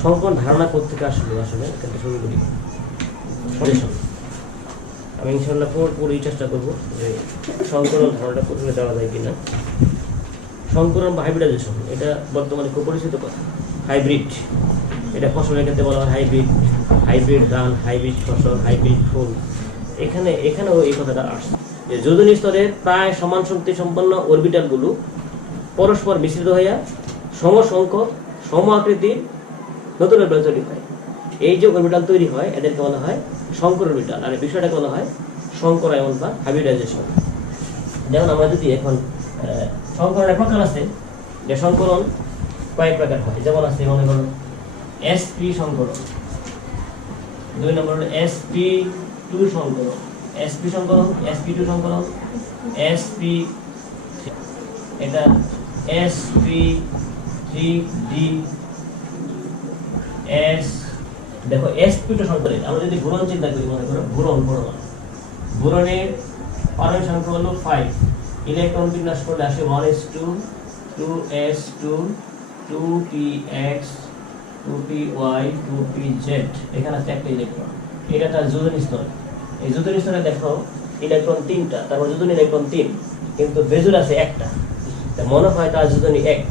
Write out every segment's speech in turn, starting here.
সংকর ধারণা করতে আসলে কিন্তু শুরু করি। আমি ইনশাল্লাহ পুরোপুরি চেষ্টা করবো যে সংকরণ ধারণাটা প্রথমে দেওয়া যায় কিনা। সংকরণ বা হাইব্রিডাইজেশন এটা বর্তমানে খুব পরিচিত কথা। হাইব্রিড এটা ফসলের ক্ষেত্রে বলা হয় হাইব্রিড, হাইব্রিড ধান, হাইব্রিড ফসল, হাইব্রিড ফুল। এখানেও এই কথাটা আসছে যে যোজনী স্তরের প্রায় সমান শক্তি সম্পন্ন অরবিটালগুলো পরস্পর মিশ্রিত হইয়া সমসংখ্যক সম আকৃতির নতুন অরবিটাল তৈরি হয়। এই যে অরবিটাল তৈরি হয় এদেরকে বলা হয় সংকর অরবিটাল, আর এই বিষয়টাকে বলা হয় সংকরায়ন বা হাইব্রিডাইজেশন। যেমন আমরা যদি এখন সংকরণের প্রকার আছে, যে সংকরণ কয়েক প্রকার হয়, যেমন আছে মনে করুন sp সংকরণ, 2 নম্বর হলো sp2 সংকরণ, sp সংকরণ, sp2 সংকরণ, sp এটা sp3d s। দেখো sp2 সংকরণ আমরা যদি ঘূর্ণন চিন্তা করি, মনে করো ঘূর্ণনের পারমাণবিক সংখ্যা হলো 5, ইলেকট্রন বিন্যাস করলে আসে 1s2 2s2 2px 2py 2pz। এখানে আছে একটা ইলেকট্রন, এটা তার যোজনী স্তর। এই যোজনী স্তরে দেখো ইলেকট্রন 3টা, তারপর যোজনী ইলেকট্রন 3, কিন্তু বেজুর আছে একটা। মনে হয় তার যোজনী 1,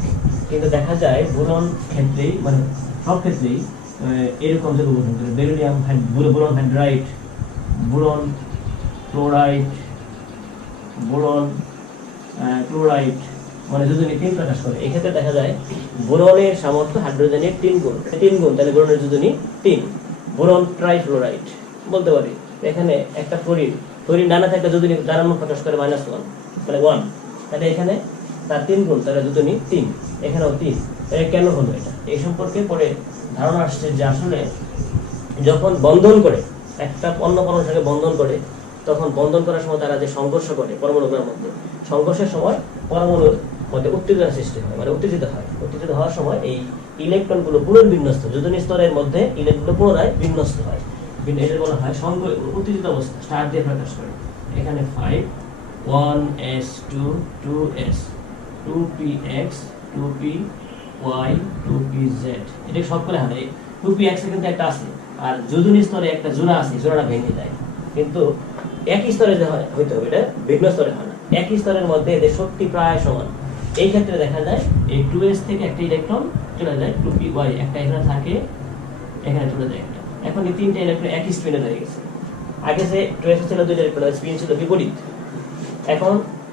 কিন্তু দেখা যায় বোরন ক্ষেত্রেই মানে সব ক্ষেত্রেই এরকম যে গঠন করে beryllium, boron hydride, boron chloride, boron chloride মানে যোজনী 3 প্রকাশ করে। এক্ষেত্রে দেখা যায় বোরনের সামর্থ্য হাইড্রোজেনের 3 গুণ, তাহলে বোরনের যোজনী 3। বোরন ট্রাইফ্লোরাইড বলতে পারি। এখানে একটা ফ্লোরিন ডানাতে একটা যোজনী ডানার প্রকাশ করে -1 মানে 1, তাহলে এখানে তার 3 গুণ, তাহলে যোজনী 3, এখানেও 3। এটা কেন হলো? এটা এই সম্পর্কে পরে ধারণা আসছে যে আসলে যখন বন্ধন করে একটা অন্য পরমাণুর সঙ্গে বন্ধন করে, তখন বন্ধন করার সময় তারা যে সংঘর্ষ করে পরমাণুগুলোর মধ্যে, সংঘর্ষের সময় পরমাণুর মধ্যে উত্তেজনা সৃষ্টি হয়, মানে উত্তেজিত হওয়ার সময় এই ইলেকট্রনগুলো পুনর্বিন্যস্ত, যোজনী স্তরের মধ্যে ইলেকট্রন পুনরায় বিন্যস্ত হয়। এটা বলা হয় উত্তেজিত অবস্থা, স্টার দিয়ে প্রকাশ করে। এখানে 5 1s2 2s 2px 2py 2pz, এটা সবগুলো হাতে 2px এর কিন্তু একটা আছে, আর যোজনী স্তরে একটা জোড়া আছে, জোড়াটা ভেঙে যায়। কিন্তু একই স্তরে যে হইতে হবে, এটা ভিন্ন স্তরে হয় না। একই স্তরের মধ্যে এদের শক্তি প্রায় সমান। এই ক্ষেত্রে দেখা যায় এই 2s থেকে একটা ইলেকট্রন চলে যায় 2py, একটা এখানে থাকে, এখানে চলে যায় একটা। এখন এই 3টা ইলেকট্রন একই স্পিনে হয়ে গেছে। আগে যে 2s ছিল 2 ইলেকট্রন, স্পিন ছিল বিপরীত, এখন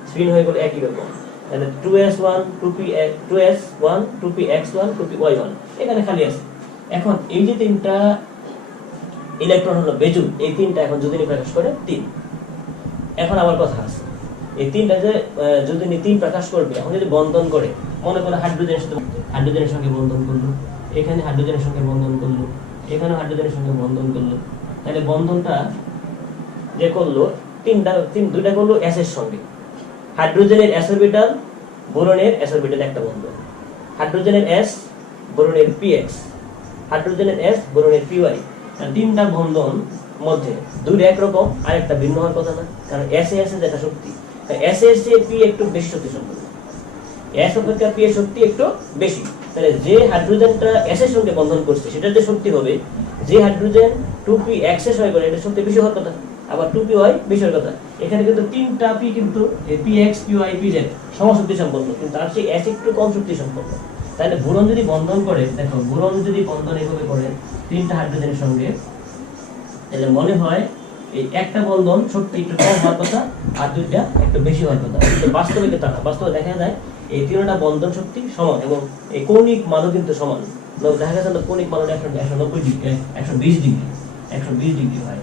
স্পিন হয়ে গেল একই রকম। তাহলে 2s1 2s1 2px1 2py1 এখানে খালি আছে। এখন এই যে 3টা ইলেকট্রন হলো বেজুর, এই 3টা এখন যোজনী প্রকাশ করে 3। এখন আবার কথা আছে, এই 3টা যে যোজনী 3 প্রকাশ করবে, এখন যদি বন্ধন করে, মনে করো হাইড্রোজেনের সঙ্গে বন্ধন করলো, এখানে হাইড্রোজেনের সঙ্গে বন্ধন করলো, এখানে হাইড্রোজেনের সঙ্গে বন্ধন করলো, তাহলে বন্ধনটা যে করলো দুইটা করলো s এর সঙ্গে। হাইড্রোজেনের s অরবিটাল, বোরনের s অরবিটাল একটা বন্ধন, হাইড্রোজেনের s বোরনের px, হাইড্রোজেনের s বোরনের py। 3টা বন্ধন মধ্যে দুইটা একরকম আর একটা ভিন্ন হওয়ার কথা না, কারণ s এর যেটা শক্তি, s এর চেয়ে p একটু বেশি শক্তি সম্পন্ন, s অপেক্ষা p এর শক্তি একটু বেশি। তাহলে যে হাইড্রোজেনটা s এর সঙ্গে বন্ধন করছে সেটার যে শক্তি হবে, যে হাইড্রোজেন 2px এর সঙ্গে করে, এটা শক্তি বেশি হওয়ার কথা, আবার 2py বেশি হওয়ার কথা। এখানে কিন্তু 3টা p কিন্তু px py pz সমশক্তি সম্পন্ন, কিন্তু আর সেই s একটু কম শক্তি সম্পন্ন। তাহলে বোরন যদি বন্ধন করে, দেখো বোরন যদি বন্ধন এভাবে করে 3টা হাইড্রোজেনের সঙ্গে, তাহলে মনে হয় এই একটা বন্ধন শক্তি একটু কম হওয়ার কথা, আর দুইটা একটু বেশি হওয়ার কথা। কিন্তু বাস্তবে তা না, বাস্তবে দেখা যায় এই 3টা বন্ধন শক্তি সমান, এবং এই কৌণিক মানও কিন্তু সমান। দেখা গেছে কৌণিক মান 190 ডিগ্রি 120 ডিগ্রি হয়।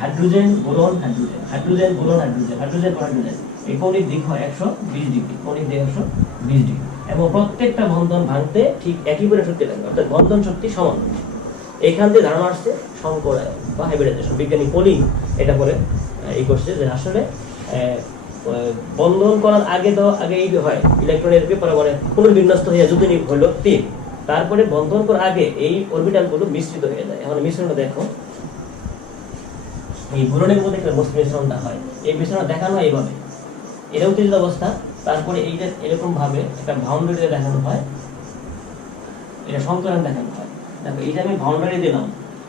Hydrogen boron hydrogen, hydrogen boron hydrogen, hydrogen hydrogen, এই কৌণিক দিক হয় 120 ডিগ্রি, কৌণিক দিক 120 ডিগ্রি, এবং প্রত্যেকটা বন্ধন ভাঙতে ঠিক একই করে শক্তি লাগবে, অর্থাৎ বন্ধন শক্তি সমান। এখান থেকে ধারণা আসছে সংকরায়ন বা হাইব্রিডাইজেশন। বিজ্ঞানী পোলিং এটা করে এই করছে যে আসলে বন্ধন করার আগে এই হয় ইলেকট্রনের পরমাণু পুনর্বিন্যস্ত হয়ে যোজনী হলো 3, তারপরে বন্ধন করার আগে এই অরবিটালগুলো মিশ্রিত হয়ে যায়। এখন মিশ্রণটা দেখো, এই বোরনের মধ্যে একটা মিশ্রণটা হয়, এই মিশ্রণ দেখানো হয় এইভাবে, এটা উত্তেজিত অবস্থা, তারপরে এইটা এরকম ভাবে একটা বাউন্ডারি দেখানো হয়, এটা সংকলন দেখানো হয়। দেখো এইটা আমি বাউন্ডারি দিলাম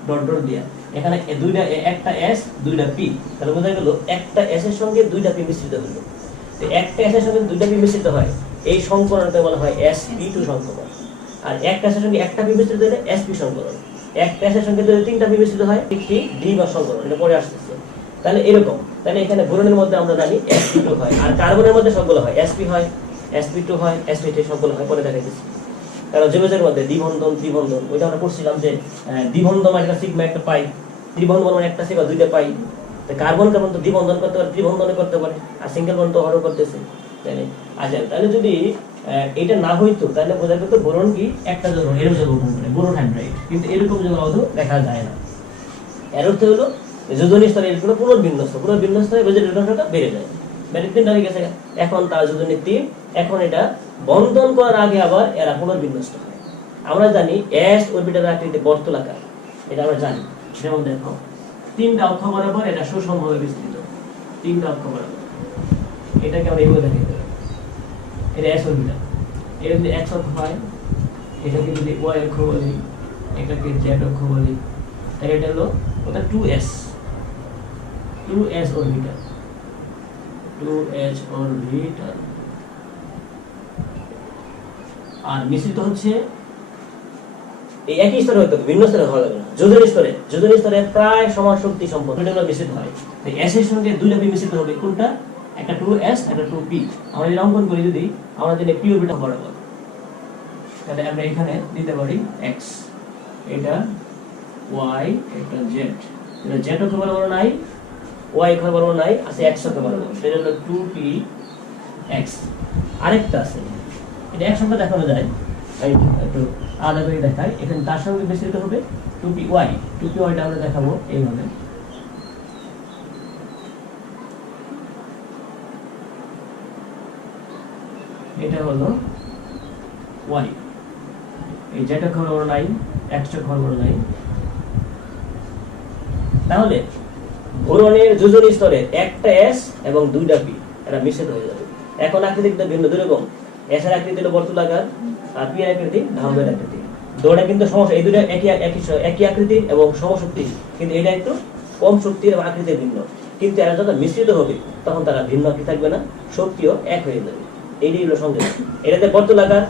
ডট ডট দিয়ে, এখানে দুইটা একটা এস দুইটা পি, তাহলে বোঝা গেল একটা এস এর সঙ্গে দুইটা পি মিশ্রিত হলো। তো একটা এস এর সঙ্গে দুইটা পি মিশ্রিত হয়, এই সংকলনটা বলা হয় sp2 সংকলন। আর একটা এস এর সঙ্গে একটা পি মিশ্রিত হলে sp সংকলন। একটা এস এর সঙ্গে যদি তিনটা পি মিশ্রিত হয় একটি দ্বিবার সংকলন, এটা পরে আসতেছে। তাহলে এরকম, তাহলে এখানে বোরনের মধ্যে আমরা জানি sp2 হয়, আর কার্বনের মধ্যে সবগুলো হয় sp হয়, sp2 হয়, sp3 সবগুলো হয়, পরে দেখা যাচ্ছে। কারণ যৌগের মধ্যে দ্বিবন্ধন ত্রিবন্ধন, ওইটা আমরা পড়ছিলাম যে দ্বিবন্ধন মানে একটা সিগমা একটা পাই, ত্রিবন্ধন মানে একটা সিগমা দুইটা পাই। তো কার্বন কার্বন তো দ্বিবন্ধন করতে পারে, ত্রিবন্ধন করতে পারে, আর সিঙ্গেল বন্ড তো হরও করতেছে, তাই না? আচ্ছা, তাহলে যদি এটা না হইতো তাহলে বোঝা যেত বোরন কি একটা যৌগ এরকম যৌগ গঠন করে, বোরন হাইড্রাইড, কিন্তু এরকম যৌগ অবশ্য দেখা যায় না। এর অর্থ হলো যোজনী স্তরে এগুলো পুনর্বিন্যস্ত, পুনর্বিন্যস্ত হয়ে রেডিয়েশনটা বেড়ে যায়, বেড়ে 3 হয়ে গেছে। এখন তার যোজনী 3, এখন এটা বন্ধন করার আগে আবার এরা পুনর্বিন্যস্ত হয়। আমরা জানি s অরবিটালের আকৃতি বর্তুলাকার, এটা আমরা জানি। যেমন দেখো 3টা অক্ষ বরাবর এটা সুষমভাবে বিস্তৃত, 3টা অক্ষ বরাবর, এটাকে আমরা এইভাবে দেখাই দেব, এটা s অরবিটাল। এটা যদি x অক্ষ হয়, এটাকে যদি y অক্ষ বলি, এটাকে z অক্ষ বলি, তাহলে এটা হলো ওটা 2s অরবিটাল, 2s অরবিটাল। আর মিশ্রিত হচ্ছে এই একই স্তরে হতে হবে, ভিন্ন স্তরে হওয়া যাবে না। যোজনী স্তরে প্রায় সমান শক্তি সম্পন্ন এটা মিশ্রিত হয়। তো s এর সঙ্গে দুইটা পি মিশ্রিত হবে, কোনটা? একটা 2s একটা 2p। আমরা যদি অঙ্কন করি, যদি আমরা যদি p অরবিটাল বরাবর, তাহলে আমরা এখানে দিতে পারি x, এটা y, এটা z। এটা z অক্ষ বরাবর নাই, y অক্ষ বরাবর নাই, আছে x অক্ষ বরাবর, সেটা হলো 2p x। আরেকটা আছে, এটা একসঙ্গে দেখানো যায়, একটু আলাদা করে দেখাই। এখানে তার সঙ্গে মিশ্রিত হবে 2py, 2py টা আমরা দেখাবো এইভাবে। এটা হলো y, এই z অক্ষ বরাবর নাই, x অক্ষ বরাবর নাই। তাহলে বোরনের যোজনী স্তরে একটা s এবং দুইটা p, এটা মিশ্রিত হয়ে যাবে। এখন আকৃতিটা ভিন্ন দুই রকম, s এর আকৃতি হলো বর্তুলাকার, আর p এর আকৃতি ধামের আকৃতি। দুটোটা কিন্তু সমস্যা, এই দুটো একই আকৃতির এবং সমশক্তি, কিন্তু এটা একটু কম শক্তির এবং আকৃতির ভিন্ন। কিন্তু এরা যখন মিশ্রিত হবে তখন তারা ভিন্ন আকৃতি থাকবে না, শক্তিও এক হয়ে যাবে। এইটাই হলো সংকেত। এটাতে বর্তুলাকার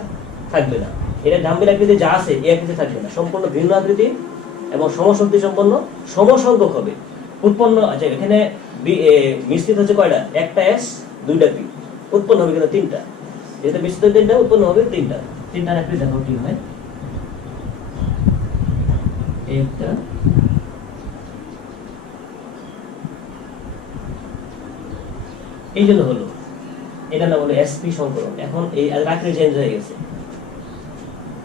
থাকবে না, এটা ধামের আকৃতি যা আছে এই আকৃতি থাকবে না, সম্পূর্ণ ভিন্ন আকৃতি এবং সমশক্তি সম্পন্ন সমসংখ্যক হবে উৎপন্ন। আচ্ছা, এখানে মিশ্রিত হচ্ছে কয়টা? একটা s দুইটা p, উৎপন্ন হবে কিন্তু 3টা। যেহেতু মিশ্রিত 3টা, উৎপন্ন হবে 3টা। 3টার আকৃতি দেখো কি হয়, একটা এই জন্য হলো, এটা না বলে sp সংকলন। এখন এই আকৃতি চেঞ্জ হয়ে গেছে,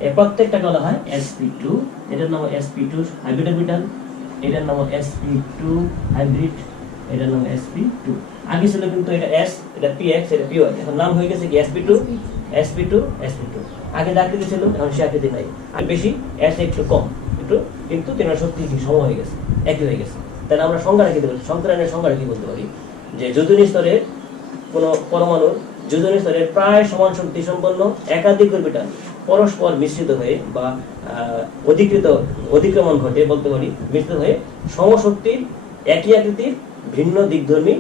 এই প্রত্যেকটাকে বলা হয় sp2। এটার নাম sp2 হাইব্রিড অরবিটাল, এটার নাম sp2 হাইব্রিড, এটার নাম sp2। আগে ছিল কিন্তু এটা s, এটা px, এটা py, এখন নাম হয়ে গেছে কি sp2 sp2 sp2। আগে যা আকৃতি ছিল এখন সে আকৃতি নাই, আর বেশি s একটু কম একটু, কিন্তু তিনটা শক্তি কি সম হয়ে গেছে, একই হয়ে গেছে। তাহলে আমরা সংজ্ঞা রাখতে পারি, সংকলনের সংজ্ঞা কি বলতে পারি, যে যোজনী স্তরের কোন পরমাণু যোজনী স্তরের প্রায় সমান শক্তি সম্পন্ন একাধিক অরবিটাল পরস্পর মিশ্রিত হয়ে বা অতিক্রমণ ঘটে বলতে পারি, মিশ্রিত হয়ে সমশক্তির একই আকৃতির ভিন্ন দিকধর্মী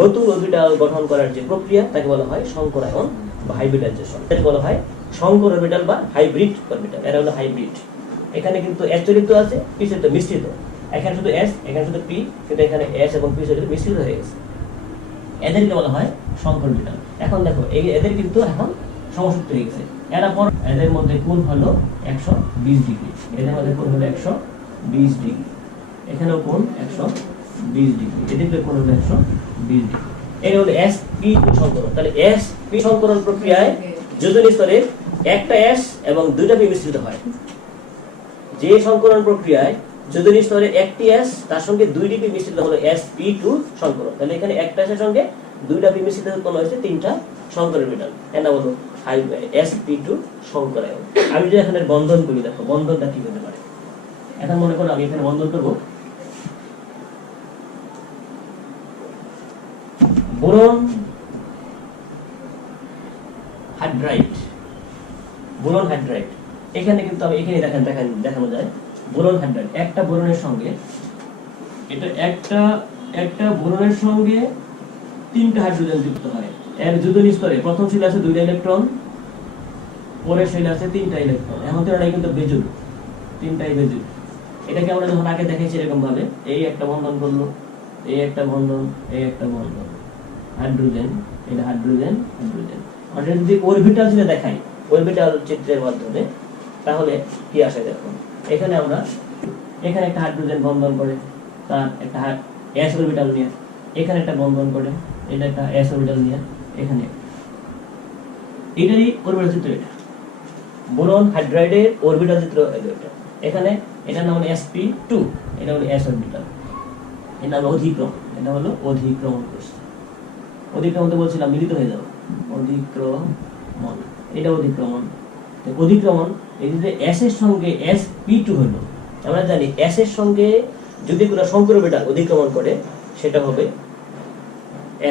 নতুন অরবিটাল গঠন করার যে প্রক্রিয়া তাকে বলা হয় সংকরায়ন বা হাইব্রিডাইজেশন। এটা বলা হয় সংকর অরবিটাল বা হাইব্রিড অরবিটাল। এরা হলো হাইব্রিড। এখানে কিন্তু s চরিত্র আছে, p চরিত্র মিশ্রিত। এখানে শুধু s, এখানে শুধু p, কিন্তু এখানে s এবং p চরিত্র মিশ্রিত হয়ে গেছে, এদেরকে বলা হয় সংকর অরবিটাল। এখন দেখো এই এদের কিন্তু এখন সমশক্তি হয়ে গেছে। এরা পর এদের মধ্যে কোণ হলো 120 ডিগ্রি, এদের মধ্যে কোণ হলো 120 ডিগ্রি, এখানেও কোণ 120 ডিগ্রি, এদিকে কোণ হলো 120 ডিগ্রি। এটা হলো sp2 সংকরণ। তাহলে sp সংকরণ প্রক্রিয়ায় যোজনী স্তরে একটা s এবং দুইটা p মিশ্রিত হয়। যে সংকরণ প্রক্রিয়ায় যোজনী স্তরে একটি s তার সঙ্গে দুইটি p মিশ্রিত হলো sp2 সংকরণ। তাহলে এখানে একটা s এর সঙ্গে দুইটা p মিশ্রিত উৎপন্ন হয়েছে 3টা সংকর অরবিটাল, এর নাম হলো sp2 সংকরায়ন। আমি যদি এখানে বন্ধন করি, দেখো বন্ধনটা কি হতে পারে। এখন মনে করো আমি এখানে বন্ধন করব বোরন হাইড্রাইড, বোরন হাইড্রাইড। এখানে কিন্তু আমি এখানে দেখানো যায় বোরন হাইড্রাইড। একটা বোরনের সঙ্গে এটা একটা বোরনের সঙ্গে 3টা হাইড্রোজেন যুক্ত হয়। এর যোজনী স্তরে প্রথম শেলে আছে 2টা ইলেকট্রন, পরের শেলে আছে 3টা ইলেকট্রন। এখন এটা কিন্তু বেজুর, 3টাই বেজুর। এটাকে আমরা যখন আগে দেখেছি এরকম ভাবে, এই একটা বন্ধন করলো, এই একটা বন্ধন, এই একটা বন্ধন, হাইড্রোজেন, এটা হাইড্রোজেন, হাইড্রোজেন। আমরা যদি অরবিটাল চিত্রে দেখাই, অরবিটাল চিত্রের মাধ্যমে, তাহলে কি আসে দেখো। এখানে আমরা এখানে একটা হাইড্রোজেন বন্ধন করে তার একটা s অরবিটাল নিয়ে, এখানে একটা বন্ধন করে এটা একটা s অরবিটাল নিয়ে, এখানে এটারই অরবিটাল চিত্র। এটা বোরন হাইড্রাইডের অরবিটাল চিত্র এটা। এখানে এটার নাম হলো sp2, এটা হলো s অরবিটাল, এটা হলো অধিক্রম, এটা হলো অধিক্রমণ করছে। অধিক্রমণ তো বলছিলাম মিলিত হয়ে যাবে, অধিক্রমণ, এটা অধিক্রমণ। অধিক্রমণ এই যে s এর সঙ্গে sp2 হলো, আমরা জানি s এর সঙ্গে যদি কোনো সংকর অরবিটাল অধিক্রমণ করে সেটা হবে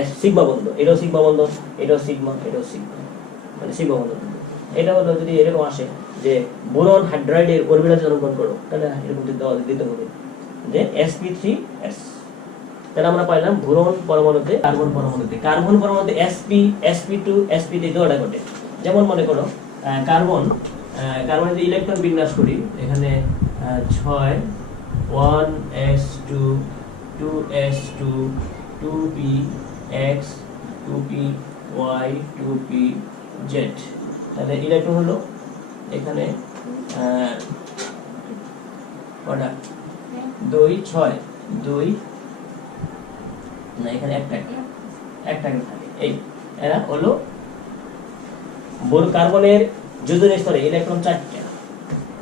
s সিগমা বন্ধন। এটাও সিগমা বন্ধন, এটাও সিগমা, এটাও সিগমা, মানে সিগমা বন্ধন। এটা হলো যদি এরকম আসে যে বোরন হাইড্রাইডের অরবিটাল জনগণ করো, তাহলে এরকম দিতে হবে যে sp3s। তাহলে আমরা পাইলাম বোরন পরমাণুতে কার্বন পরমাণুতে sp2 sp3 দুটো ঘটে। যেমন মনে করো কার্বনের যে ইলেকট্রন বিন্যাস করি, এখানে 6 1s2 2s2 2px 2py 2pz। তাহলে ইলেকট্রন হলো এখানে কটা 2 6 2 না, এখানে একটা থাকে। এই এরা হলো কার্বনের যোজনী স্তরে ইলেকট্রন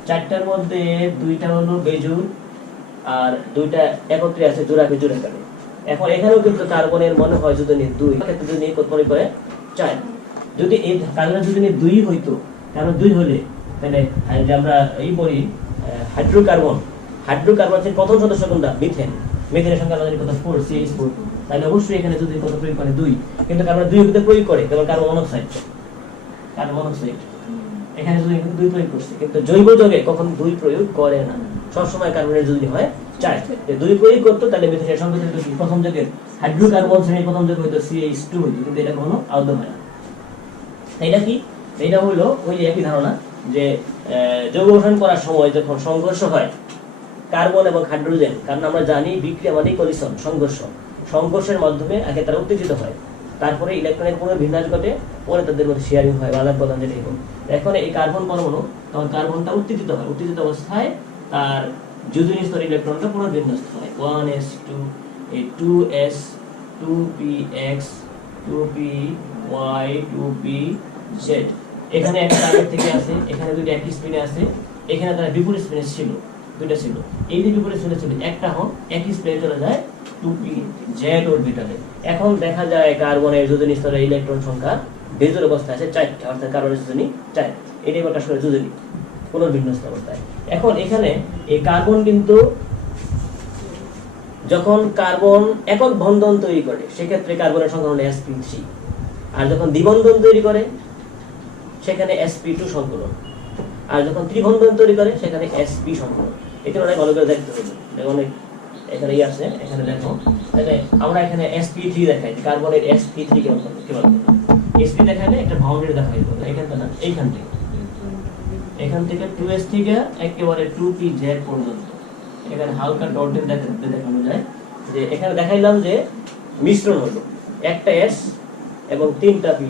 4টার মধ্যে 2টা হলো বেজুর আর 2টা একত্রে আছে জোড়া বেজুর আকারে। এখন এখানেও কিন্তু কার্বনের মনে হয় যোজনী 2, ক্ষেত্রে যোজনী কত করে 4। যদি এই কার্বনের যোজনী 2 হইতো, কারণ 2 হলে তাহলে যে আমরা এই বলি হাইড্রোকার্বন প্রথম সদস্য কোনটা মিথেনের সংখ্যা আমাদের কত 4 CH4, তাহলে অবশ্যই এখানে যদি কত প্রয়োগ করে 2, কিন্তু কার্বন 2 কিন্তু প্রয়োগ করে যেমন কার্বন মনোক্সাইড এখানে যদি 2 প্রয়োগ করছে, কিন্তু জৈব যৌগে কখন 2 প্রয়োগ করে না, সব সময় কার্বনের যদি হয় 4। যে 2 প্রয়োগ করতে তাহলে মিথেনের সংখ্যা হতো কি প্রথম যৌগের হাইড্রোকার্বন শ্রেণীর প্রথম যৌগ হতো CH2 হতো, কিন্তু এটা কখনো আদৌ হয় না। এটা কি, এটা হলো ওই একই ধারণা যে যৌগ গঠন করার সময় যখন সংঘর্ষ হয় কার্বন এবং হাইড্রোজেন, কারণ আমরা জানি বিক্রিয়া মানে কলিশন, সংঘর্ষের মাধ্যমে আগে তারা উত্তেজিত হয়, তারপরে ইলেকট্রনের পুনর্বিন্যাস ঘটে, পরে তাদের মধ্যে শেয়ারিং হয় বা আদান প্রদান যেটা এরকম। এখন এই কার্বন পরমাণু তখন কার্বনটা উত্তেজিত হয়, উত্তেজিত অবস্থায় তার যোজনী স্তরে ইলেকট্রনটা পুনর্বিন্যস্ত হয় 1s2 2s 2px 2py 2pz। এখানে একটা আগের থেকে আছে, এখানে দুটো একই স্পিনে আছে, এখানে তারা বিপরীত স্পিনে ছিল, দুটো ছিল। এই যে বিপরীত স্পিনে ছিল একটা হন একই স্পিনে চলে যায় 2pz অরবিটালে। এখন দেখা যায় কার্বনের যোজনী স্তরে ইলেকট্রন সংখ্যা বেজোর অবস্থায় আছে 4টা, অর্থাৎ কার্বনের যোজনী 4। এটাই বলা আসলে যোজনী পুনর্বিন্যস্ত অবস্থায়। এখন এখানে এই কার্বন কিন্তু যখন কার্বন একক বন্ধন তৈরি করে সেক্ষেত্রে কার্বনের সংখ্যা হলো sp3, আর যখন দ্বিবন্ধন তৈরি করে সেখানে sp2 সংকলন, আর যখন ত্রিবন্ধন তৈরি করে সেখানে sp সংকলন। এটা অনেক ভালো করে দেখতে হবে, অনেক এখানে আছে, এখানে দেখো। তাহলে আমরা এখানে sp3 দেখাই, কার্বনের sp3 কেমন হবে, কি বলবো sp দেখালে একটা বাউন্ডারি দেখাই বলবো, এখানটা না, এখান থেকে 2s থেকে একেবারে 2pz পর্যন্ত এখানে হালকা ডটের দেখানো যায় যে এখানে দেখাইলাম যে মিশ্রণ হলো একটা s এবং 3টা p,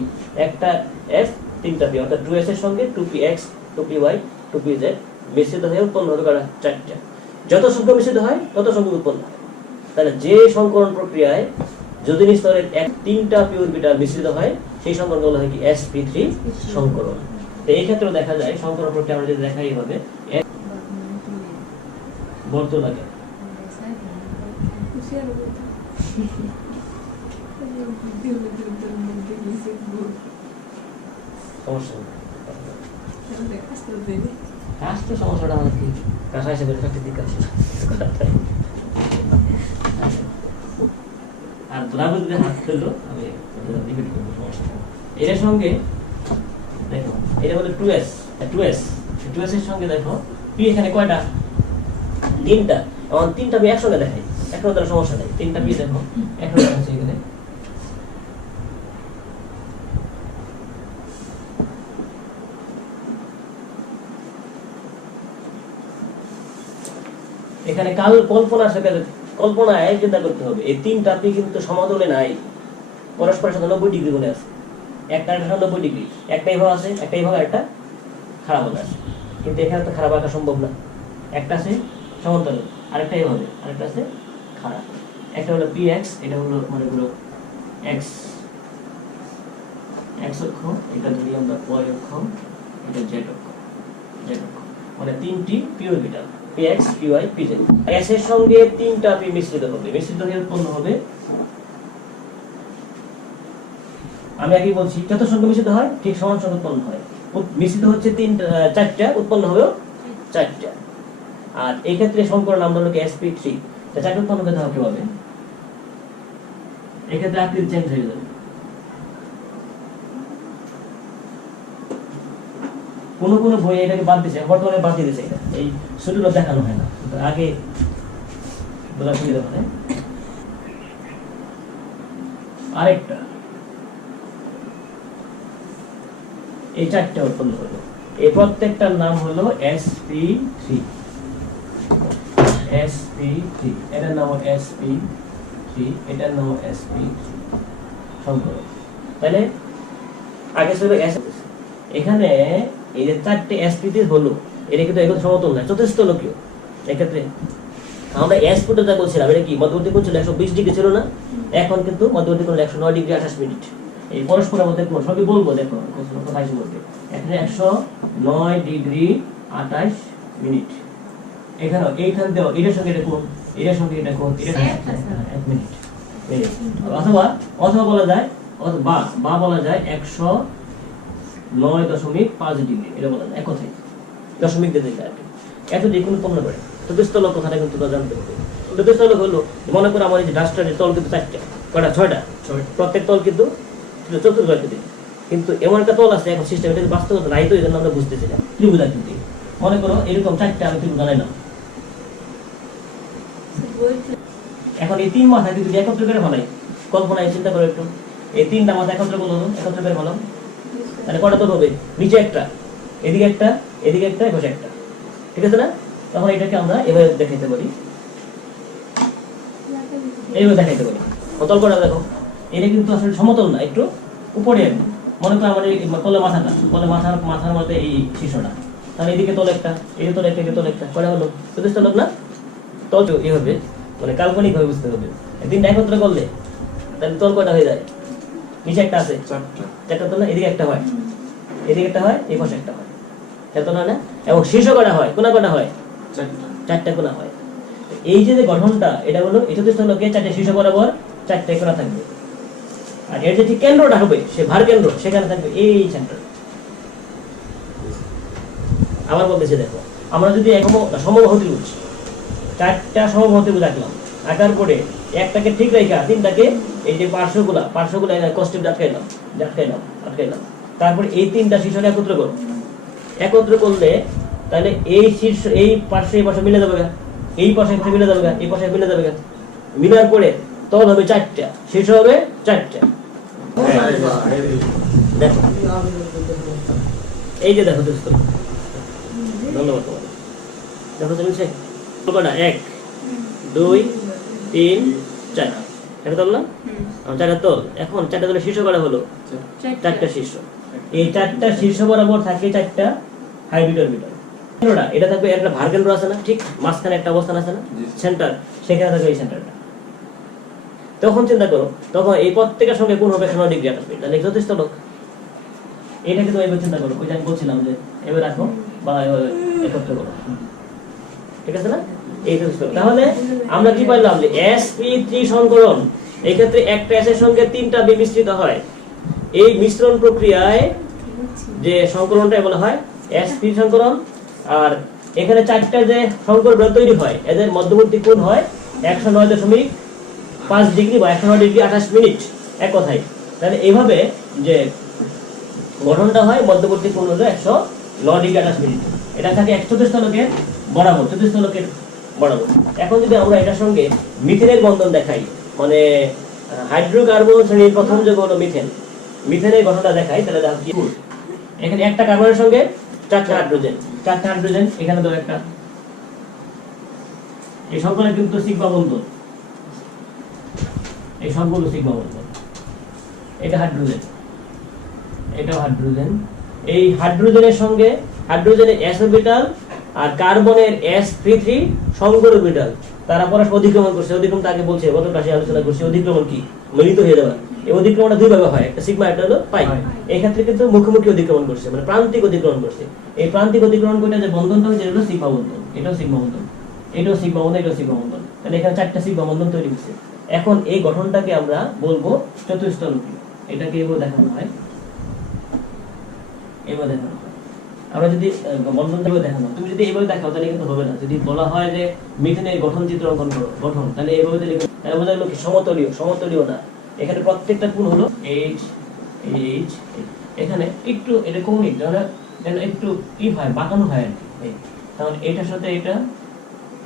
একটা s 3টা p, অর্থাৎ 2s এর সঙ্গে 2px 2py 2pz মিশ্রিত হয়ে উৎপন্ন হলো 4টা। যত সংখ্যা মিশ্রিত হয় তত সংখ্যা উৎপন্ন হয়। তাহলে যে সংকরণ প্রক্রিয়ায় যোজনী স্তরের 3টা p অরবিটাল মিশ্রিত হয় সেই সংকরণ বলা হয় কি sp3 সংকরণ। তো এই ক্ষেত্রে দেখা যায় সংকরণ প্রক্রিয়া আমরা যদি দেখাই হবে বর্ত লাগে সমস্যাটা আমাদের কি কাঁচা হিসেবে দিক আছে, আর তোরা যদি হাত ফেললো আমি রিপিট করবো সমস্যা। এর সঙ্গে এটা বলে 2s 2s 2s এর সঙ্গে দেখো p এখানে কয়টা তিনটা এবং তিনটা p একসঙ্গে দেখাই একসঙ্গে তার সমস্যা নেই তিনটা p দেখো একসঙ্গে আছে এখানে এখানে কল্পনার সাথে কল্পনায় চিন্তা করতে হবে এই তিনটা p কিন্তু সমতলে নাই পরস্পরের সাথে 90 ডিগ্রি কোণে আছে একটা 90 ডিগ্রি একটা এইভাবে আছে একটা এইভাবে একটা খারাপ হয়ে আছে কিন্তু এখানে তো খারাপ আঁকা সম্ভব না একটা আছে সমান্তরাল আরেকটা এইভাবে আরেকটা আছে খারাপ একটা হলো px এটা হলো মানে হলো x x অক্ষ এটা ধরি আমরা y অক্ষ এটা z অক্ষ মানে তিনটি p orbital px py pz s এর সঙ্গে তিনটা p মিশ্রিত হবে মিশ্রিত হয়ে উৎপন্ন হবে আমি আগে বলছি যত সংখ্যা মিশ্রিত হয় ঠিক সমান সংখ্যা উৎপন্ন হয় মিশ্রিত হচ্ছে চারটা উৎপন্ন হবে চারটা আর এই ক্ষেত্রে সমীকরণ নাম হলো sp3 তা চারটা উৎপন্ন করতে হবে কিভাবে এই ক্ষেত্রে আকৃতি চেঞ্জ হয়ে যাবে কোন কোন বই এটাকে বাদ দিয়েছে বর্তমানে বাদ দিয়েছে এটা এই শুরুটা দেখানো হয় না আগে বলা সুবিধা হয় আরেকটা এই চারটা উৎপন্ন হলো এই প্রত্যেকটার নাম হলো sp3 এটার নাম sp3 এটার নাম sp3 সম্পর্ক তাহলে আগে ছিল এখানে এই যে চারটে sp3 হলো এটা কিন্তু একদম সমতল না চতুষ্ফলকীয় এক্ষেত্রে আমরা sp2 যা বলছিলাম এটা কি মধ্যবর্তী কোণ ছিল 120 ডিগ্রি ছিল না এখন কিন্তু মধ্যবর্তী কোণ 109 ডিগ্রি 28 মিনিট এই পরস্পরের মধ্যে কোণ সবই বলবো দেখো কোথায় বলতে এখানে 109 ডিগ্রি 28 মিনিট এখানে এইখান থেকে এটার সঙ্গে এটা কোণ এটার সঙ্গে এটা কোণ এটা 1 মিনিট অথবা বলা যায় বা বলা যায় 109.5 ডিগ্রি এটা বলা যায় এক কথায় দশমিক দিয়ে দিলে আর কি এত যে কোনো কম না পারে চতুষ্ফলক কথাটা কিন্তু জানতে হবে চতুষ্ফলক হলো মনে করো আমার এই যে ডাস্টারের তল কিন্তু চারটা কয়টা ছয়টা প্রত্যেক তল কিন্তু চতুর্ভুজাকৃতি কিন্তু এমন একটা তল আছে এখন সিস্টেম এটা বাস্তবতা নাই তো এই জন্য আমরা বুঝতেছি না ত্রিভুজাকৃতি মনে করো এরকম চারটা আমি ত্রিভুজ বানাইলাম এখন এই তিন মাথা যদি একত্র করে বানাই কল্পনায় চিন্তা করো একটু এই তিনটা মাথা একত্র করে বানাম তাহলে কয়টা তল হবে নিচে একটা এদিকে একটা এদিকে একটা এপাশে একটা ঠিক আছে না তখন এটাকে আমরা এভাবে দেখাইতে পারি এইভাবে দেখাইতে পারি তল করা দেখো এটা কিন্তু আসলে সমতল না একটু উপরে মনে করো আমাদের তলে মাথার মধ্যে এই শীর্ষটা তাহলে এদিকে তল একটা এদিকে তল একটা এদিকে তল একটা কয়টা হলো চতুষ্ফলক না তল এইভাবে মানে কাল্পনিক ভাবে বুঝতে হবে তিনটা একত্র করলে তাহলে তল কয়টা হয়ে যায় নিচে একটা আছে চারটা তল না এদিকে একটা হয় এদিকে একটা হয় এই পাশে একটা হয় চারটা না এবং শীর্ষ কয়টা হয় কোনা কয়টা হয় চারটা কোনা হয় এই যে গঠনটা এটা হলো এই চতুষ্ফলকে চারটে শীর্ষ বরাবর চারটে কোনা থাকবে আর এর যে ঠিক কেন্দ্রটা হবে সে ভার কেন্দ্র সেখানে থাকবে এই সেন্টার আবার বলতেছি দেখো আমরা যদি সমবাহু ত্রিভুজ চারটা সমবাহু ত্রিভুজ আঁকলাম আঁকার পরে একটাকে ঠিক রেখা তিনটাকে এই যে পার্শ্বগুলা কষ্টিপ আটকাইলাম তারপর এই তিনটা শীর্ষকে একত্র করলে তাহলে এই শীর্ষ এই পার্শ্ব এই পাশে মিলে যাবে এই পাশে মিলে যাবে এই পাশে মিলে যাবে মিলার পরে তল হবে চারটা শীর্ষ হবে চারটা দেখো এই যে দেখো ধন্যবাদ দেখো চলছে কটা 1 2 3 4 এটা তল না চারটা তল এখন চারটা তলে শীর্ষ করা হলো চারটা শীর্ষ এই চারটা শীর্ষ বরাবর থাকে চারটা হাইব্রিড অরবিটাল কেন্দ্রটা এটা থাকবে একটা ভার কেন্দ্র আছে না ঠিক মাঝখানে একটা অবস্থান আছে না সেন্টার সেখানে থাকবে এই সেন্টারটা তখন চিন্তা করো তখন এই প্রত্যেকের সঙ্গে কোণ হবে 109 ডিগ্রি 28 মিনিট তাহলে চতুষ্ফলক এটাকে তো এইভাবে চিন্তা করো ওই যে আমি বলছিলাম যে এবার রাখো বা একত্র করো ঠিক আছে না এই চতুষ্ফলক তাহলে আমরা কি পাইলাম যে sp3 সংকরণ এই ক্ষেত্রে একটা s এর সঙ্গে তিনটা b মিশ্রিত হয় এই মিশ্রণ প্রক্রিয়ায় যে সংকরণটা বলা হয় sp সংকরণ আর এখানে চারটা যে সংকরণ তৈরি হয় এদের মধ্যবর্তী কোণ হয় 109.5 ডিগ্রি বা 109 ডিগ্রি 28 মিনিট এক কথায় তাহলে এইভাবে যে গঠনটা হয় মধ্যবর্তী কোণ হলো 109 ডিগ্রি 28 মিনিট। এটা থাকে 134 স্থলকের বরাবর, 34 স্থলকের বরাবর। এখন যদি আমরা এটার সঙ্গে মিথেনের বন্ধন দেখাই, মানে হাইড্রোকার্বন শ্রেণীর প্রথম যৌগ হলো মিথেন, মিথেনের গঠনটা দেখাই, তাহলে দেখো কি এখানে একটা কার্বনের সঙ্গে 4টা হাইড্রোজেন, 4টা হাইড্রোজেন এখানে দাও একটা, এই সবগুলো কিন্তু সিগমা বন্ধন, এই সবগুলো সিগমা বন্ধন। এটা হাইড্রোজেন, এটাও হাইড্রোজেন। এই হাইড্রোজেনের সঙ্গে হাইড্রোজেনের s অরবিটাল আর কার্বনের sp3 সংকর অরবিটাল তারা পরস্পর অধিক্রমণ করছে। অধিক্রমণ আগে বলছে, গত ক্লাসে আলোচনা করছি অধিক্রমণ কি, মিলিত হয়ে যাবে। এই অধিক্রমণটা দুই ভাবে হয়, একটা সিগমা একটা হলো পাই। এই ক্ষেত্রে কিন্তু মুখোমুখি অধিক্রমণ করছে, মানে প্রান্তিক অধিক্রমণ করছে। এই প্রান্তিক অধিক্রমণ করে যে বন্ধনটা হচ্ছে এটা হলো সিগমা বন্ধন, এটাও সিগমা বন্ধন, এটাও সিগমা বন্ধন, এটাও সিগমা বন্ধন। তাহলে এখানে 4টা সিগমা বন্ধন তৈরি হচ্ছে। এখন এই গঠনটাকে আমরা বলবো চতুস্থলকীয়। এটাকে এভাবে দেখানো হয়, এভাবে দেখানো হয়। আমরা যদি বন্ধনটা দেখানো, তুমি যদি এইভাবে দেখাও তাহলে কিন্তু হবে না। যদি বলা হয় যে মিথেনের গঠন চিত্র অঙ্কন করো, গঠন, তাহলে এইভাবে দিলে তাহলে বোঝা গেল কি সমতলীয়, সমতলীয় না। এখানে প্রত্যেকটা কোণ হলো h h, এখানে একটু এটা কৌণিক, যেন একটু ই হয়, বাঁকানো হয় আর কি। তাহলে এটার সাথে এটা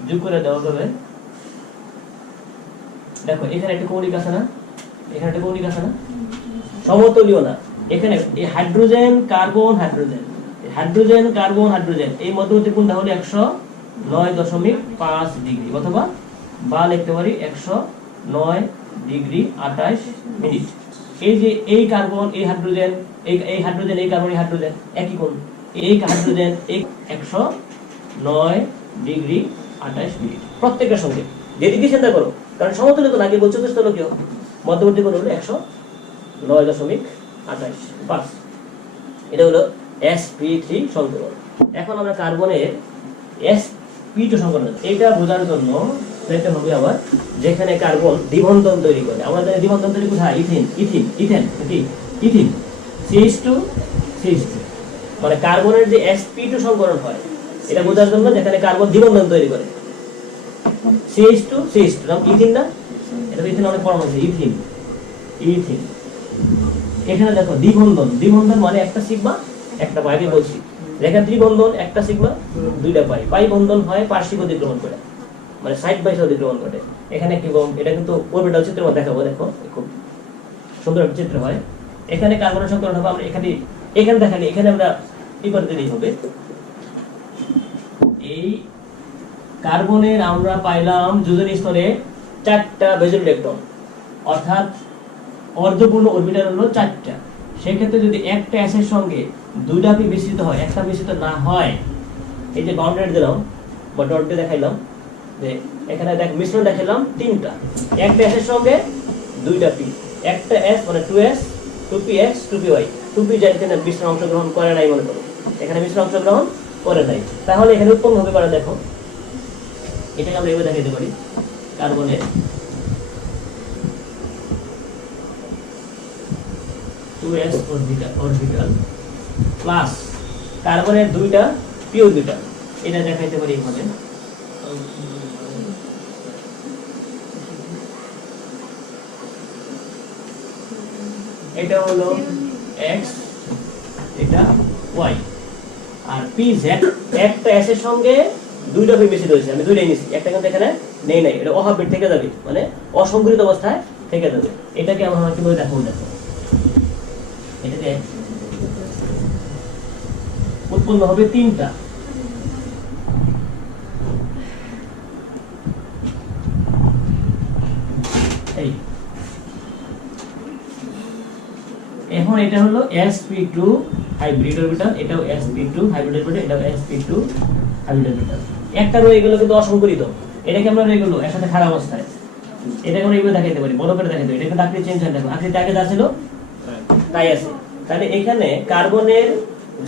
যোগ করে দেওয়া যাবে। দেখো এখানে একটা কৌণিক আছে না, এখানে একটা কৌণিক আছে না, সমতলীয় না। এখানে এই hydrogen carbon hydrogen, hydrogen carbon hydrogen এই মধ্যবর্তী কোণটা হলো 109.5 ডিগ্রি, অথবা বা লিখতে পারি 109 ডিগ্রি 28 মিনিট। এই যে এই কার্বন এই হাইড্রোজেন, এই হাইড্রোজেন এই কার্বন এই হাইড্রোজেন একই কোণ, এই হাইড্রোজেন এই 109 ডিগ্রি 28 মিনিট প্রত্যেকটার সঙ্গে। যেদিকে চিন্তা করো, কারণ সমতলীয় তো লাগে বলছো, চতুস্থলকীয় মধ্যবর্তী কোণ হলো 109.28। এটা হলো sp3 সংকলন। এখন আমরা কার্বনের sp2 সংকলন, এটা বোঝার জন্য দেখতে হবে আবার যেখানে কার্বন দ্বিবন্ধন তৈরি করে। আমাদের দ্বিবন্ধন তৈরি কোথায়? Ethene, ethene, ethane, ethene CH2 CH2, মানে কার্বনের যে sp2 সংকলন হয় এটা বোঝার জন্য যেখানে কার্বন দ্বিবন্ধন তৈরি করে। CH2 CH2 নাম ইথিন না, এটা ইথিন অনেক পড়ানো আছে, ইথিন, ইথিন। এখানে দেখো দ্বিবন্ধন, দ্বিবন্ধন মানে একটা সিগমা একটা পাই। আগে বলছি রেখা ত্রিবন্ধন একটা সিগমা দুইটা পাই। পাই বন্ধন হয় পার্শ্বিক অতিক্রমণ করে, মানে সাইড বাই সাইড অতিক্রমণ করে। এখানে কি এটা কিন্তু অরবিটাল চিত্রের মধ্যে দেখাবো, দেখো খুব সুন্দর একটা চিত্র হয়। এখানে কার্বনের সংকলন হবে, আমরা এখানে এখানে দেখালি, এখানে আমরা কি করে দিলেই হবে। এই কার্বনের আমরা পাইলাম যোজনী স্তরে 4টা বেজল ইলেকট্রন, অর্থাৎ অর্ধপূর্ণ অরবিটাল হলো 4টা। সেক্ষেত্রে যদি একটা অ্যাসের সঙ্গে 2টা পি মিশ্রিত হয়, একটা মিশ্রিত না হয়, এই যে বাউন্ডারি দিলাম বা ডট দিয়ে দেখাইলাম যে এখানে দেখ মিশ্রণ দেখাইলাম 3টা, একটা অ্যাসের সঙ্গে 2টা পি, একটা এস মানে 2s 2px 2py, 2p যেখানে মিশ্রণ অংশগ্রহণ করে নাই মনে করো, এখানে মিশ্রণ অংশগ্রহণ করে নাই, তাহলে এখানে উৎপন্ন হবে কারণ দেখো এটাকে আমরা এভাবে দেখাইতে পারি। কার্বনের 2s অরবিটাল প্লাস কার্বনের 2টা পি অরবিটাল, এটা দেখাইতে পারি এইভাবে। এটা হলো x, এটা y, আর pz একটা s এর সঙ্গে 2টা পি মিশ্রিত হয়েছে, আমি 2টাই নিছি, একটা কিন্তু এখানে নেই নাই, এটা অহাফ বিট থেকে যাবে, মানে অসংকরিত অবস্থায় থেকে যাবে। এটাকে আমরা কিভাবে দেখাবো, দেখো এটাকে উৎপন্ন হবে 3টা, এই এখন এটা হলো sp2 হাইব্রিড অরবিটাল, এটাও sp2 হাইব্রিড অরবিটাল, এটাও sp2 হাইব্রিড অরবিটাল। একটা রয়ে গেল কিন্তু অসংকরিত, এটাকে আমরা রয়ে গেল এর সাথে খারাপ অবস্থায়, এটাকে আমরা এইভাবে দেখাইতে পারি, বড় করে দেখাইতে পারি। এটা আকৃতি চেঞ্জ হয়, দেখো আকৃতি আগে যা ছিল তাই আছে। তাহলে এখানে কার্বনের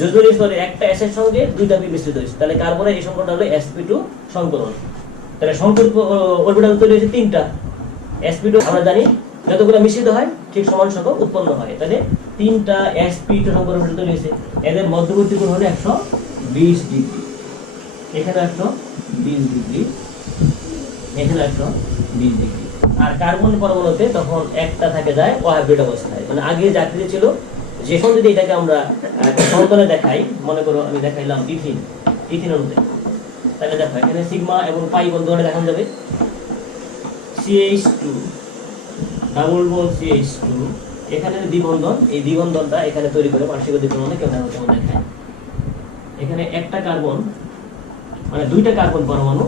যোজনী স্তরে একটা s এর সঙ্গে 2টা পি মিশ্রিত হয়েছে, তাহলে কার্বনের এই সংকরণটা হলো sp2 সংকরণ। তাহলে সংকরিত অরবিটাল তৈরি হয়েছে 3টা। sp2 আমরা জানি যতগুলো মিশ্রিত হয় ঠিক সমান সংখ্যক উৎপন্ন হয়, তাহলে 3টা sp2 সংকরণ তৈরি হয়েছে। এদের মধ্যবর্তী কোণ হলো 120 ডিগ্রি, এখানে 120 ডিগ্রি, এখানে 120 ডিগ্রি। আর কার্বন পরমাণুতে তখন একটা থেকে যায় অহাইব্রিড অবস্থায়, মানে আগে যে আকৃতি ছিল যখন যদি এটাকে আমরা সমতলে দেখাই, মনে করো আমি দেখাইলাম ইথিন অণুতে, তাহলে দেখো এখানে সিগমা এবং পাই বন্ধনে দেখানো যাবে CH2 ডাবল বন্ড CH2, এখানে দ্বিবন্ধন, এই দ্বিবন্ধনটা এখানে তৈরি করে পার্শ্বিক দ্বিবন্ধনে কেমন দেখায়। এখানে একটা কার্বন মানে দুইটা কার্বন পরমাণু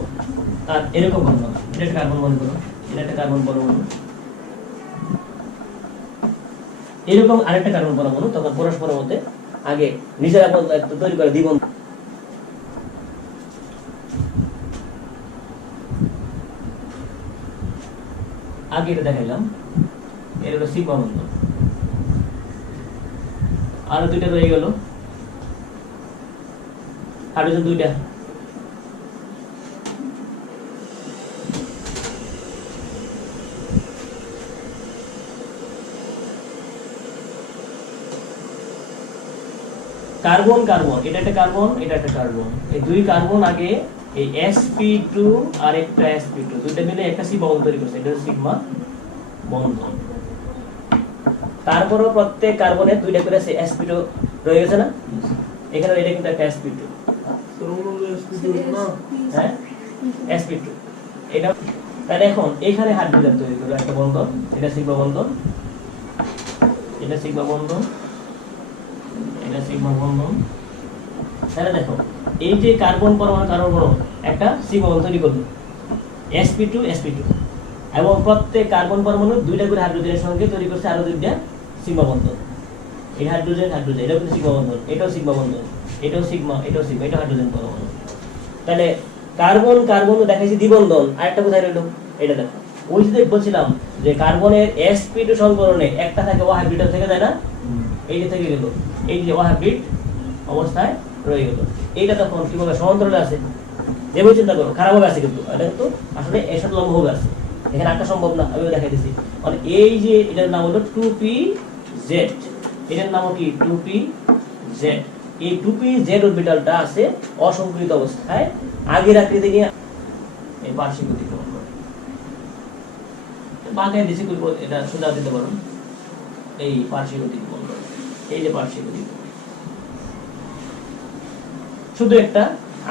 তার এরকম বন্ধন, এটা একটা কার্বন মনে করো, এটা একটা কার্বন পরমাণু, এরকম আরেকটা কার্বন পরমাণু, তখন পরস্পরের মধ্যে আগে নিজেরা তৈরি করে দ্বিবন্ধন। আগে এটা দেখাইলাম, এর হলো সিগমা বন্ধন, আরো দুইটা রয়ে গেল, হাইড্রোজেন দুইটা, কার্বন কার্বন, এটা একটা কার্বন, এটা একটা কার্বন, এই দুই কার্বন আগে এই sp2 আর একটা sp2 দুইটা মিলে একটা সিগমা বন্ধন তৈরি করছে, এটা হচ্ছে সিগমা বন্ধন। তারপরও প্রত্যেক কার্বনের দুইটা করে sp2 রয়ে গেছে না, এখানে এটা কিন্তু একটা sp2, হ্যাঁ sp2 এটা। তাহলে এখন এখানে হাইড্রোজেন তৈরি করবে একটা বন্ধন, এটা সিগমা বন্ধন, এটা সিগমা বন্ধন, এটা সিগমা বন্ধন। তাহলে দেখো এই যে কার্বন পরমাণু একটা সিগমা বন্ধন তৈরি করলো sp2 sp2, এবং প্রত্যেক কার্বন পরমাণু দুইটা করে হাইড্রোজেনের সঙ্গে তৈরি করছে আরো দুইটা সিগমা বন্ধন। এই হাইড্রোজেন হাইড্রোজেন, এটাও কিন্তু সিগমা বন্ধন, এটাও সিগমা বন্ধন, এটাও সিগমা, এটাও সিগমা, এটা হাইড্রোজেন পরমাণু। তাহলে কার্বন কার্বন দেখাইছি দ্বিবন্ধন, আরেকটা কোথায় রইলো, এটা দেখো, ওই যে বলছিলাম যে কার্বনের sp2 সংকরণে একটা থাকে ও হাইব্রিড থেকে যায় না, এই যে থেকে গেল, এই যে ও হাইব্রিড অবস্থায় রয়ে গেল, এইটা তখন কি বলে সমান্তরালে আছে, যেভাবে চিন্তা করো খারাপ হবে আছে, কিন্তু এটা কিন্তু আসলে এর সাথে লম্ব হবে আছে, এখানে আঁকা সম্ভব না, আমিও দেখাই দিচ্ছি। মানে এই যে এটার নাম হলো 2pz, এটার নাম কি 2pz, এই 2pz অরবিটালটা আছে অসংকৃত অবস্থায়, আগের আকৃতি নিয়ে এই পার্শ্বিক অতিক্রমণ করে, বাঁকায় দিছি করব, এটা সোজা দিতে পারো, এই পার্শ্বিক অতিক্রমণ করে, এই যে পার্শ্বিক অতিক্রমণ শুধু একটা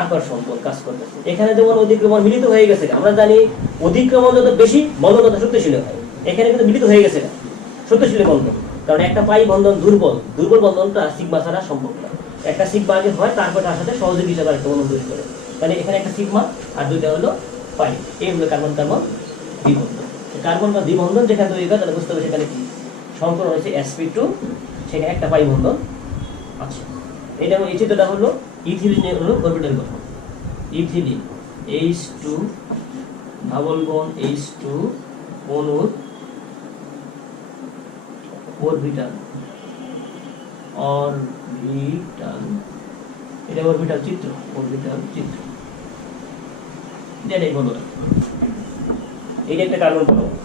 আকর্ষণ কাজ করতেছে। এখানে যেমন অধিক্রমণ মিলিত হয়ে গেছে, আমরা জানি অধিক্রমণ যত বেশি বন্ধন তত শক্তিশীল হয়, এখানে কিন্তু মিলিত হয়ে গেছে শক্তিশীল বন্ধন, কারণ একটা পাই বন্ধন দুর্বল, দুর্বল বন্ধনটা সিগমা ছাড়া সম্ভব না, একটা সিগমা আগে হয় তারপর তার সাথে সহযোগী হিসাবে একটা বন্ধন তৈরি করে, তাহলে এখানে একটা সিগমা আর দুইটা হলো পাই, এই হলো কার্বন কার্বন দ্বিবন্ধন। কার্বন বা দ্বিবন্ধন যেখানে তৈরি হয় তাহলে বুঝতে হবে সেখানে কি সংকরণ হয়েছে sp2, সেখানে একটা পাই বন্ধন আছে। এটা এই চিত্রটা হলো ইথিলিনের হলো অরবিটাল গঠন, ethylene H2 double bond H2 অণুর অরবিটাল, অরবিটাল, এটা অরবিটাল চিত্র, অরবিটাল চিত্র, এটাই বলো। এটা একটা কার্বন পরমাণু,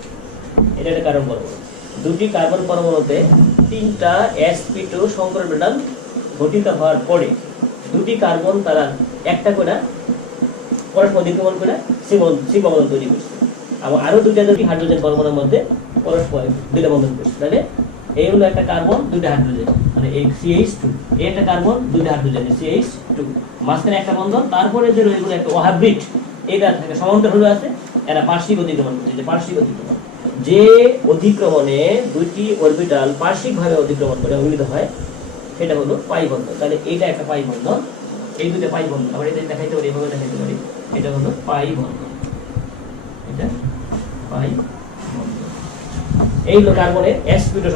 এটা একটা কার্বন পরমাণু, দুটি কার্বন পরমাণুতে তিনটা sp2 সংকর অরবিটাল গঠিত হওয়ার পরে দুটি কার্বন তারা একটা করে পরস্পর অতিক্রমণ করে সিগমা বন্ধন তৈরি করছে, এবং আরো দুটি হাইড্রোজেন পরমাণুর মধ্যে পরস্পর দুইটা বন্ধন করছে। তাহলে এই হলো একটা কার্বন দুইটা হাইড্রোজেন, মানে এই CH2, এই একটা কার্বন দুইটা হাইড্রোজেন CH2, মাঝখানে একটা বন্ধন, তারপরে যে রইল একটা হাইব্রিড, এটা থেকে সমান্তরাল আছে, এরা পার্শ্বিক অতিক্রমণ করছে, যে পার্শ্বিক অতিক্রমণ, যে অতিক্রমণে দুইটি অরবিটাল পার্শ্বিকভাবে অতিক্রমণ করে মিলিত হয় সেটা হলো পাই বন্ধন। তাহলে এইটা একটা পাই বন্ধন, এই দুটো পাই বন্ধন, আবার এটা দেখাইতে পারি, এভাবে দেখাইতে পারি, এটা হলো পাই বন্ধন, এটা পাই বন্ধন। এই হলো কার্বনের sp2